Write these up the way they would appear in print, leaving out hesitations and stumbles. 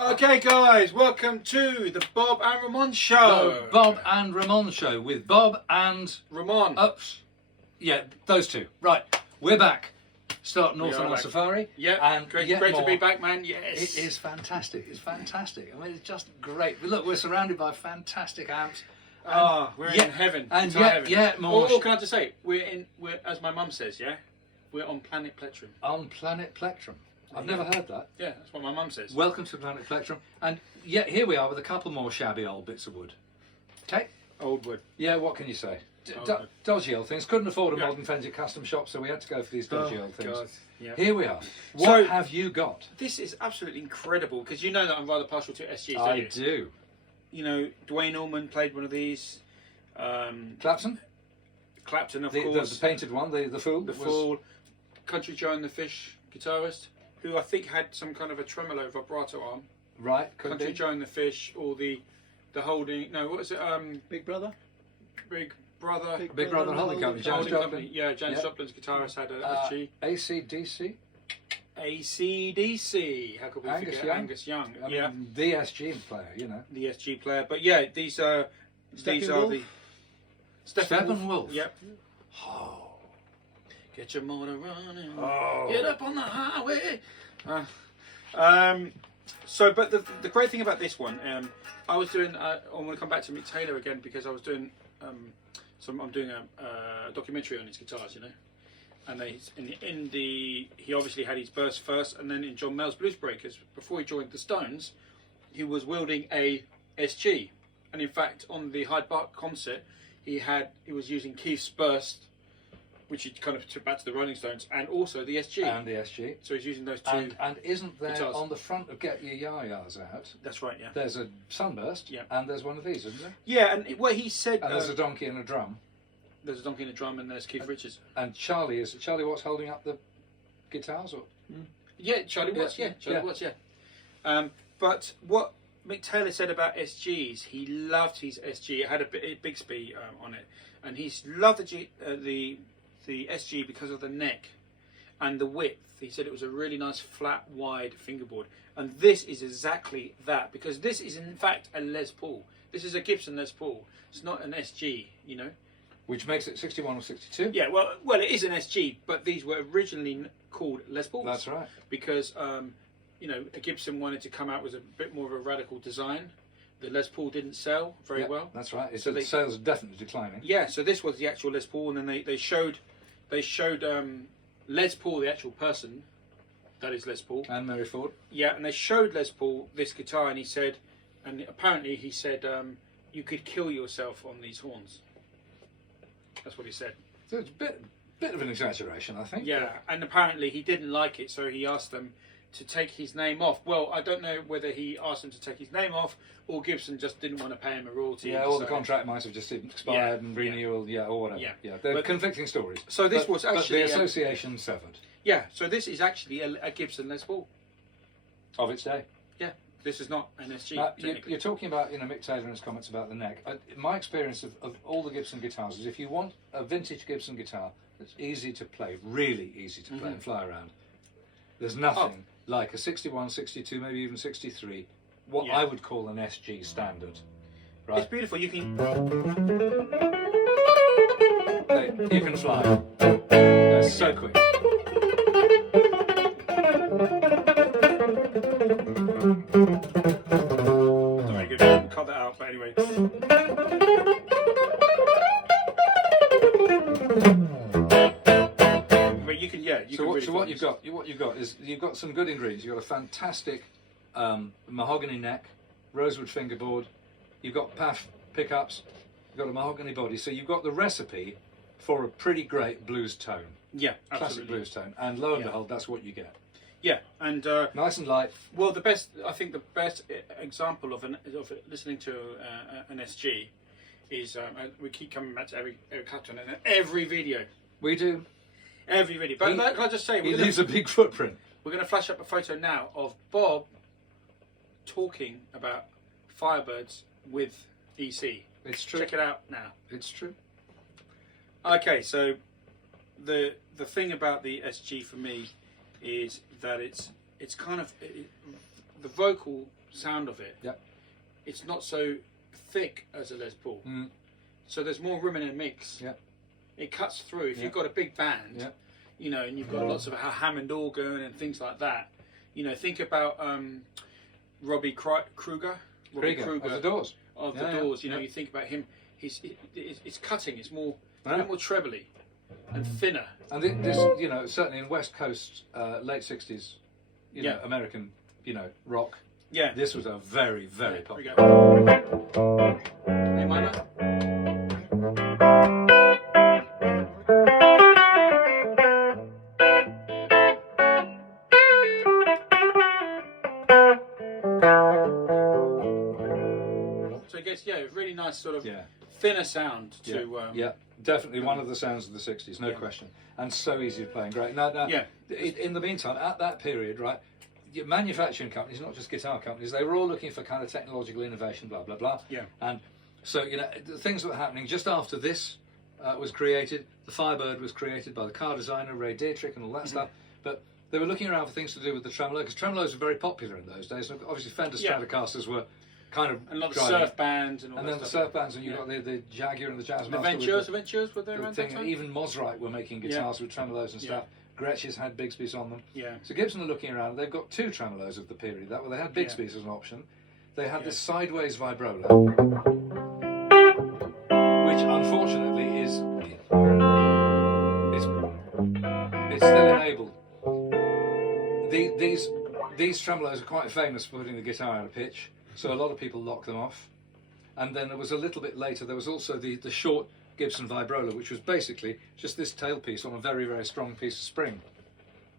Okay guys, welcome to the Bob and Ramon Show. The Bob and Ramon Show with Bob and... Ramon. Yeah, those two. Right, we're back. Starting off on our back. safari. Yeah, and great yet to more. be back, man. Yes. It is fantastic. It's fantastic. I mean, it's just great. Look, we're surrounded by fantastic amps. We're in heaven. And heaven. yet more. Or can I just say, we're as my mum says, yeah, we're on planet Plectrum. On planet Plectrum. I've never heard that. Yeah, that's what my mum says. Welcome to planet Plectrum. And yet here we are with a couple more shabby old bits of wood. Okay? Old wood. Yeah, what can you say? Wood. Dodgy old things. Couldn't afford a modern Fenzi custom shop, so we had to go for these dodgy old things. God. Yeah. Here we are. What have you got? This is absolutely incredible because you know that I'm rather partial to SGs. I do. You know, Dwayne Allman played one of these. Clapton? Clapton, of The course. painted one, the Fool. The Fool. Country Joe and the Fish guitarist, who I think had some kind of a tremolo vibrato arm. Right, could Country be. Joe and the Fish, or the holding. No, what is it? Big Brother. Big Brother. Big Brother Holding Company. James Holding Joplin. Company. Yeah, James Joplin's guitarist had a SG. AC/DC. AC/DC. How could we Angus forget Young. Angus Young? I Yeah, mean, the SG player, you know. the SG player. But yeah, these are the Steppenwolf. Yep. Oh. Get your motor running. Oh. Get up on the highway. So, but the great thing about this one, I was doing. I want to come back to Mick Taylor again because I was doing. I'm doing a documentary on his guitars, you know, and he obviously had his burst first, and then in John Mayall's Blues Breakers before he joined the Stones, he was wielding a SG, and in fact on the Hyde Park concert, he was using Keith's burst, which he kind of took back to the Rolling Stones, and also the SG. And the SG. So he's using those two. And isn't there guitars. on the front of Get Your Yah-Yahs Out? That's right, yeah. There's a Sunburst, and there's one of these, isn't there? Yeah, and what he said. And there's a donkey and a drum. There's a donkey and a drum, and there's Keith Richards. And Charlie Watts holding up the guitars, or? Yeah, Charlie Watts. Yeah, Charlie Watts. Yeah. But what Mick Taylor said about SGs, he loved his SG. It had a Bixby on it, and he loved the SG because of the neck and the width. He said it was a really nice flat, wide fingerboard, and this is exactly that because this is in fact a Les Paul. This is a Gibson Les Paul. It's not an SG, you know. Which makes it 61 or 62. Yeah, well, it is an SG, but these were originally called Les Pauls. That's right. Because you know, a Gibson wanted to come out with a bit more of a radical design. The Les Paul didn't sell very well. That's right. So the sales are definitely declining. Yeah, so this was the actual Les Paul, and then they showed Les Paul, the actual person, that is Les Paul. And Mary Ford. Yeah, and they showed Les Paul this guitar, and he said, you could kill yourself on these horns. That's what he said. So it's a bit of an exaggeration, I think. Yeah, and apparently he didn't like it, so he asked them to take his name off. Well, I don't know whether he asked them to take his name off or Gibson just didn't want to pay him a royalty. Yeah, or the contract might have just expired and renewal, or whatever. Yeah. They're conflicting stories. So this was actually... But the association severed. Yeah, so this is actually a Gibson Les Paul. Of its day. Yeah, this is not an SG. Now, you're talking about, Mick Taylor and his comments about the neck. My experience of all the Gibson guitars is if you want a vintage Gibson guitar that's easy to play, really easy to play and fly around, there's nothing like a 61, 62, maybe even 63, what I would call an SG standard. Right? It's beautiful. You can... You can fly. They're so quick. Very good. We'll cut that out, but anyway. But you can, what you've got is you've got some good ingredients. You've got a fantastic mahogany neck, rosewood fingerboard. You've got PAF pickups. You've got a mahogany body. So you've got the recipe for a pretty great blues tone. Yeah, absolutely. Classic blues tone. And lo and behold, that's what you get. Yeah, and nice and light. Well, the best example of listening to an SG is we keep coming back to Eric Clapton and every video. We do. Every video. But can I just say, he leaves a big footprint. We're going to flash up a photo now of Bob talking about Firebirds with EC. It's true. Check it out now. It's true. Okay, so the thing about the SG for me is that it's kind of the vocal sound of it, Yep. it's not so thick as a Les Paul. So there's more room in a mix. Yep. It cuts through. If Yep. you've got a big band, Yep. you know, and you've got lots of Hammond organ and things like that, you know, think about Robbie Kruger Of the Doors. of the Yeah, Doors. yeah. You know, you think about him. It's cutting. It's more Yeah. a bit more trebly and thinner. And this, you know, certainly in West Coast, late 60s, you know, Yeah. American, you know, rock, Yeah. this was a very, very Here we popular. go. A minor. So it gets a really nice sort of Yeah. thinner sound to Yeah, definitely one of the sounds of the 60s, no Yeah. question. And so easy to play and great. Now, Yeah. in the meantime, at that period, right, your manufacturing companies, not just guitar companies, they were all looking for kind of technological innovation, blah, blah, blah. Yeah. And so, you know, the things that were happening just after this was created, the Firebird was created by the car designer, Ray Dietrich, and all that stuff. But they were looking around for things to do with the tremolo, because tremolos were very popular in those days. And obviously, Fender Yeah. Stratocasters were kind of and a lot of driving surf bands and all and that then the stuff. surf bands, and you Yeah. got the Jaguar and the Jazzmaster. The Ventures were there the around thing, that time? even Mosrite were making guitars with tremolos and stuff. Gretsch's had Bigsby's on them. Yeah. So Gibson are looking around. They've got two tremolos of the period. That they had Bigsby's as an option. They had this sideways vibrola, which unfortunately it's still enabled. These tremolos are quite famous for putting the guitar out of pitch, so a lot of people lock them off. And then there was a little bit later, there was also the short Gibson vibrola, which was basically just this tailpiece on a very, very strong piece of spring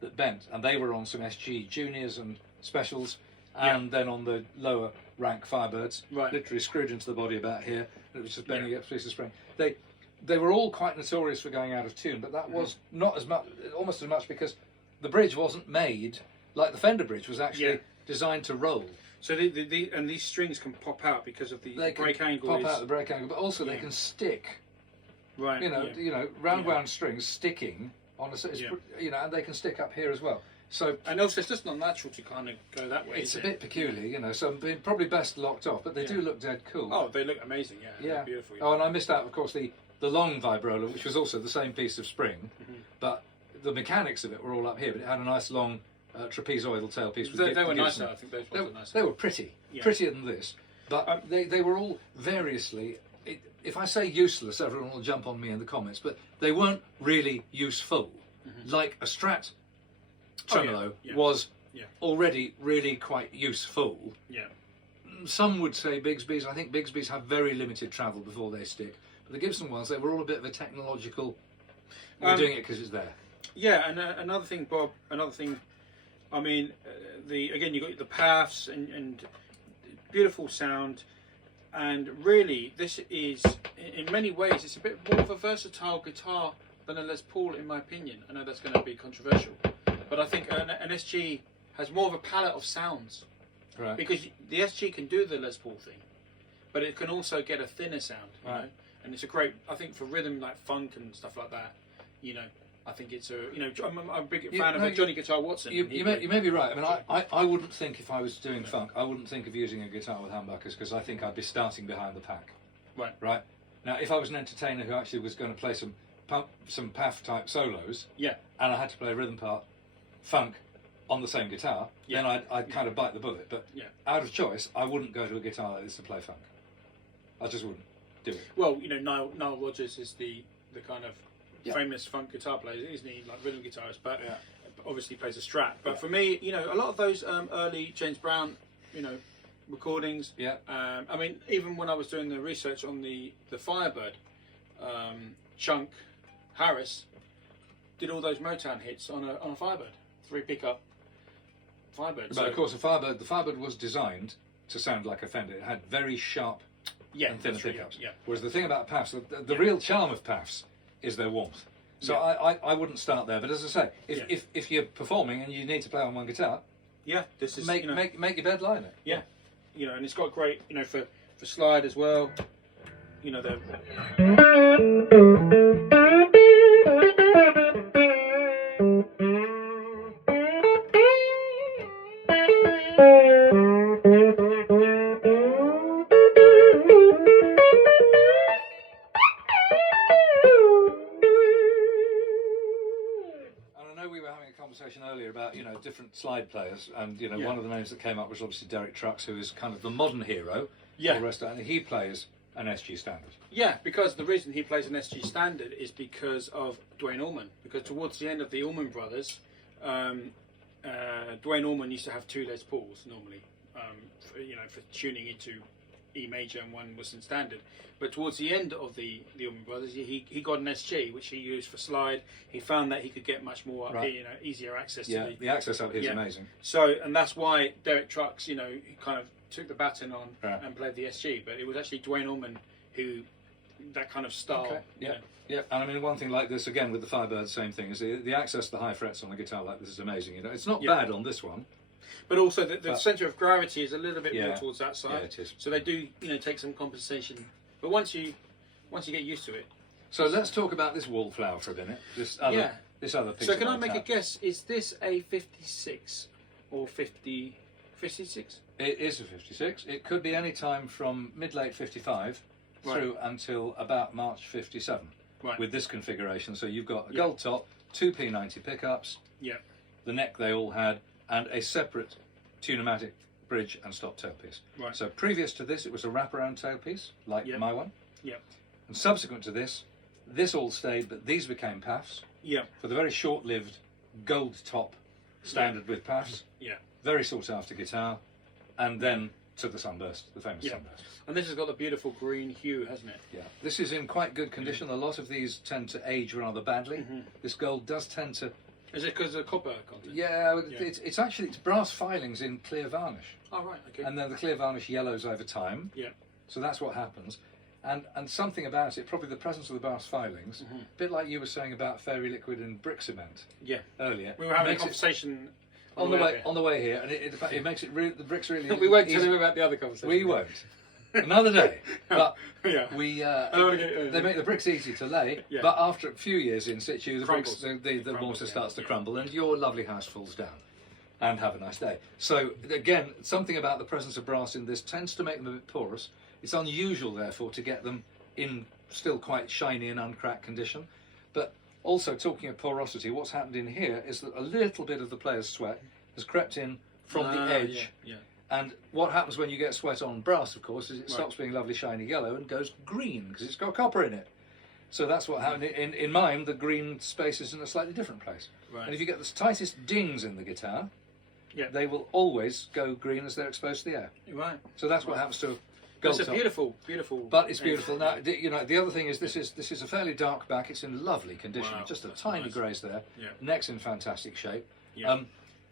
that bent. And they were on some SG Juniors and Specials, and then on the lower rank Firebirds, Right. literally screwed into the body about here, and it was just bending up a piece of spring. They were all quite notorious for going out of tune, but that was not as much, almost as much because the bridge wasn't made like the Fender bridge was actually designed to roll. So and these strings can pop out because of the They can break angle. pop out the break angle, but also they can stick. Right. You know, round wound strings sticking on you know, and they can stick up here as well. So And also, it's just not natural to kind of go that way. it's is a it? bit peculiar, you know. So probably best locked off, but they do look dead cool. Oh, they look amazing. Yeah. yeah, They're beautiful. Oh, and I missed out, of course, the long vibrola, which was also the same piece of spring, but the mechanics of it were all up here. But it had a nice long trapezoidal tailpiece. They were Gibson. nicer. I think those ones are nicer. They were pretty, Yeah. prettier than this, but they were all variously. If I say useless, everyone will jump on me in the comments, but they weren't really useful. Like a Strat tremolo was already really quite useful. Yeah. Some would say Bigsby's. I think Bigsby's have very limited travel before they stick. But the Gibson ones, they were all a bit of a technological. We're doing it because it's there. Yeah, and another thing, Bob. Another thing. I mean, again, you got the paths and beautiful sound, and really, this is in many ways it's a bit more of a versatile guitar than a Les Paul, in my opinion. I know that's going to be controversial, but I think an SG has more of a palette of sounds, Right. because the SG can do the Les Paul thing, but it can also get a thinner sound, you know, and it's a great. I think for rhythm like funk and stuff like that, you know. I think it's I'm a big fan of Johnny Guitar Watson. You may be right. I mean, I wouldn't think if I was doing funk, I wouldn't think of using a guitar with humbuckers because I think I'd be starting behind the pack. Right. Right. Now, if I was an entertainer who actually was going to play some PAF type solos, Yeah. and I had to play a rhythm part, funk, on the same guitar, then I'd kind of bite the bullet. But out of choice, I wouldn't go to a guitar like this to play funk. I just wouldn't do it. Well, you know, Nile Rodgers is the kind of famous funk guitar player, isn't he? Like rhythm guitarist, but obviously plays a Strat. But for me, you know, a lot of those early James Brown, you know, recordings. Yeah. I mean, even when I was doing the research on the Firebird, Chunk Harris did all those Motown hits on a Firebird, 3 pickup Firebird. But of course, the Firebird was designed to sound like a Fender. It had very sharp and thinner pickups. Yeah. Whereas the thing about PAFs, the real charm of PAFs is their warmth. So I wouldn't start there. But as I say, if you're performing and you need to play on one guitar, this is make your bed line it. Yeah, you know, and it's got great, you know, for slide as well. You know, the different slide players, and Yeah. one of the names that came up was obviously Derek Trucks, who is kind of the modern hero. Yeah. All the rest of it, and he plays an SG standard. Yeah, because the reason he plays an SG standard is because of Dwayne Allman. Because towards the end of the Allman Brothers, Dwayne Allman used to have 2 Les Pauls normally, for tuning into E major, and one was in standard. But towards the end of the Allman Brothers, he got an SG, which he used for slide. He found that he could get much more, easier access to the access up here is amazing. So, and that's why Derek Trucks, he kind of took the baton on and played the SG. But it was actually Dwayne Allman who, that kind of style. Okay. Yeah. Yeah, and I mean, one thing like this, again, with the Firebird, same thing, is the access to the high frets on a guitar like this is amazing. It's not bad on this one. But also the centre of gravity is a little bit more towards that side. Yeah, it is. So they do, take some compensation. But once you get used to it. So let's talk about this wallflower for a minute. This other piece. So can I make a guess? Is this a 56 or 56? It is a 56. It could be any time from mid-late 55 through until about March 57 with this configuration. So you've got a gold top, 2 P90 pickups, the neck they all had, and a separate tune-a-matic bridge and stop tailpiece. Right. So previous to this, it was a wraparound tailpiece, like my one. Yep. And subsequent to this all stayed, but these became PAFs. Yep. For the very short-lived gold top standard with PAFs. Yeah. Very sought-after guitar. And then to the Sunburst, the famous Sunburst. And this has got the beautiful green hue, hasn't it? Yeah. This is in quite good condition. A lot of these tend to age rather badly. This gold does tend to... Is it because of copper content? Yeah, it's actually brass filings in clear varnish. Oh, right, okay. And then the clear varnish yellows over time. Yeah. So that's what happens. And something about it, probably the presence of the brass filings, a bit like you were saying about fairy liquid and brick cement earlier. We were having a conversation on the way here, and it makes it really, the bricks really... We won't tell you about the other conversation. We won't. Another day. But yeah. They make the bricks easy to lay, but after a few years in situ, the mortar starts to crumble, and your lovely house falls down. And have a nice day. So again, something about the presence of brass in this tends to make them a bit porous. It's unusual, therefore, to get them in still quite shiny and uncracked condition. But also, talking of porosity, what's happened in here is that a little bit of the player's sweat has crept in from the edge. Yeah. And what happens when you get sweat on brass, of course, is it stops being lovely shiny yellow and goes green because it's got copper in it. So that's what happened. In mine, the green space is in a slightly different place. Right. And if you get the tightest dings in the guitar, they will always go green as they're exposed to the air. Right. So that's what happens to It's a beautiful. But it's beautiful. Now, the other thing is this is a fairly dark back. It's in lovely condition. Wow, just a tiny graze there. Yeah. Neck's in fantastic shape. Yeah.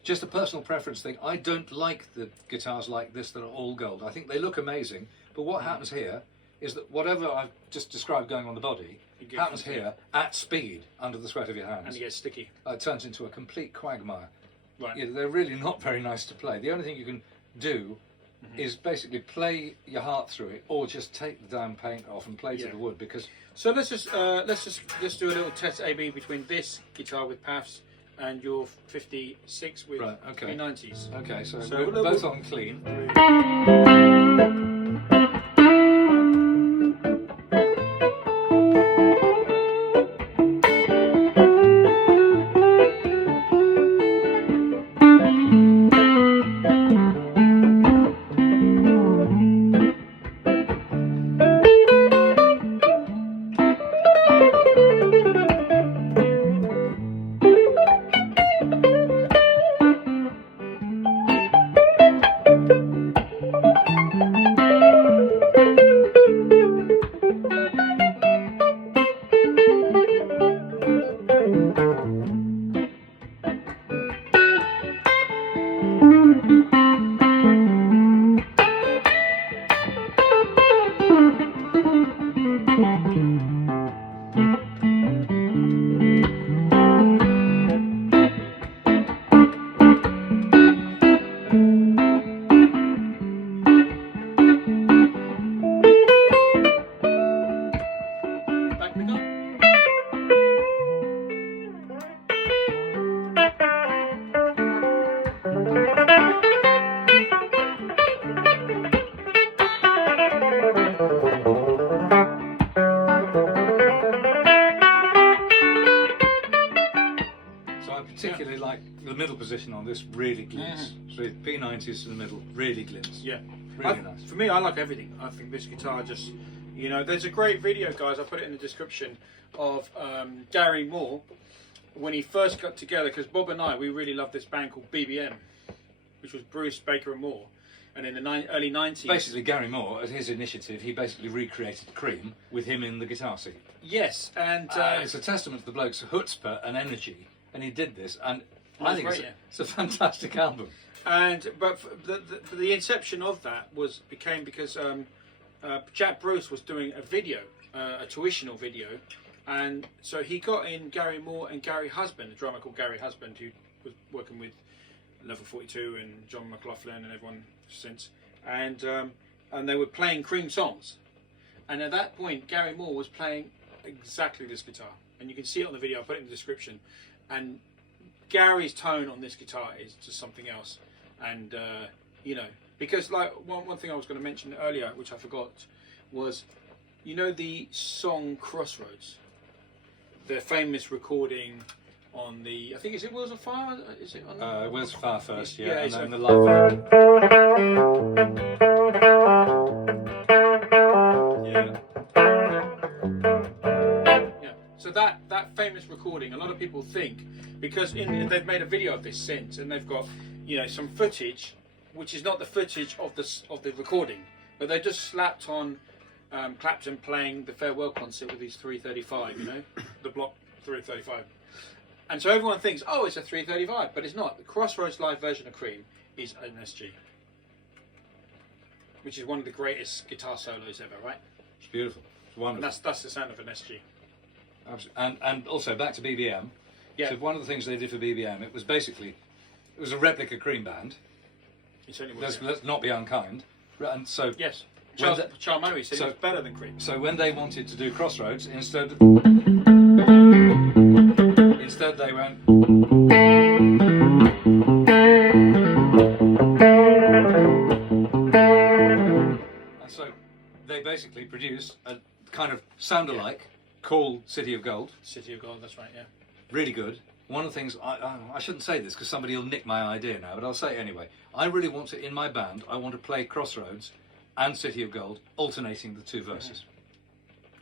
Just a personal preference thing. I don't like the guitars like this that are all gold. I think they look amazing. But what happens here is that whatever I've just described going on the body happens here at speed under the sweat of your hands. And it gets sticky. It turns into a complete quagmire. Right. Yeah, they're really not very nice to play. The only thing you can do is basically play your heart through it, or just take the damn paint off and play to the wood. Because so let's just do a little test A/B between this guitar with PAFs and your 56 with P90s. Okay, so we're both on clean. middle position on this really glints. So P90s in the middle really glints. Yeah. Really nice. For me, I like everything. I think this guitar just, you know, there's a great video, guys, I'll put it in the description, of Gary Moore when he first got together, because Bob and I, we really loved this band called BBM, which was Bruce, Baker and Moore. And in the early 90s... Basically, Gary Moore, at his initiative, he basically recreated Cream with him in the guitar seat. Yes, and... it's a testament to the bloke's chutzpah and energy, and he did this, and I think great, it's a fantastic album. But the inception of that became because Jack Bruce was doing a video, a tuitional video, and so he got in Gary Moore and Gary Husband, a drummer called Gary Husband, who was working with Level 42 and John McLaughlin and everyone since, and they were playing Cream songs, and at that point Gary Moore was playing exactly this guitar, and you can see it on the video. I'll put it in the description, and Gary's tone on this guitar is just something else. And you know, because like one thing I was going to mention earlier, which I forgot, was, you know, the song Crossroads, the famous recording on the, I think, is it Wheels of Fire? Is it on Wheels of Fire first, yeah, Yeah, and so- then the live. Yeah. So that famous recording, a lot of people think, because they've made a video of this since, and they've got, you know, some footage, which is not the footage of the recording, but they just slapped on Clapton playing the farewell concert with his 335, you know, the block 335, and so everyone thinks, oh, it's a 335, but it's not. The Crossroads live version of Cream is an SG, which is one of the greatest guitar solos ever, right? It's beautiful. It's And wonderful. that's the sound of an SG. Absolutely. And also back to BBM. Yeah. So one of the things they did for BBM, it was a replica Cream band. It certainly was. Let's not be unkind. And so Yes. when Charles Murray said so- it was better than Cream. So when they wanted to do Crossroads, instead they went. And so they basically produced a kind of sound-alike called City of Gold. City of Gold, that's right, yeah. Really good. One of the things, I shouldn't say this because somebody will nick my idea now, but I'll say it anyway. I really want to, in my band, I want to play Crossroads and City of Gold, alternating the two verses.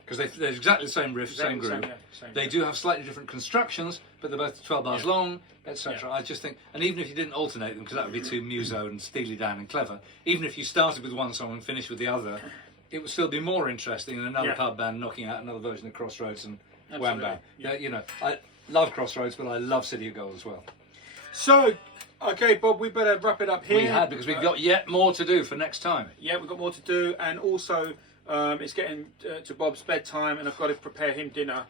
Because they're exactly the same riff, same groove. They do have slightly different constructions, but they're both 12 bars long, etc. I just think, and even if you didn't alternate them, because that would be too muso and Steely Dan and clever, even if you started with one song and finished with the other, it would still be more interesting than another pub band knocking out another version of Crossroads and Wham Bam. Yeah. You know, I love Crossroads, but I love City of Gold as well. So, okay, Bob, we better wrap it up here. We had, because we've got yet more to do for next time. Yeah, we've got more to do, and also it's getting to Bob's bedtime, and I've got to prepare him dinner.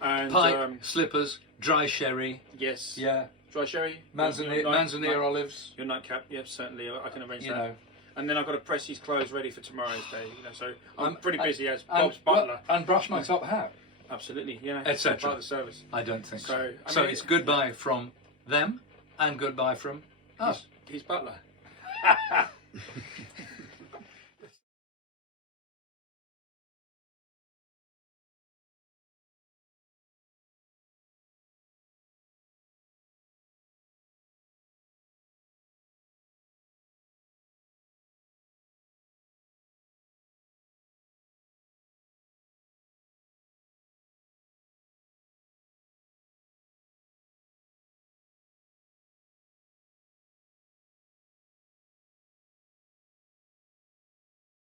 And Pipe, slippers, dry sherry, yes, yeah, dry sherry, Manzanilla olives. your nightcap. Yes, certainly, I can arrange You that. know, And then I've got to press his clothes ready for tomorrow's day. You know, so I'm pretty and- busy as Bob's butler. And brush my top hat. Absolutely, yeah. Etc. Part of the service. I don't think so. So, I So mean, it's goodbye from them and goodbye from us. He's butler.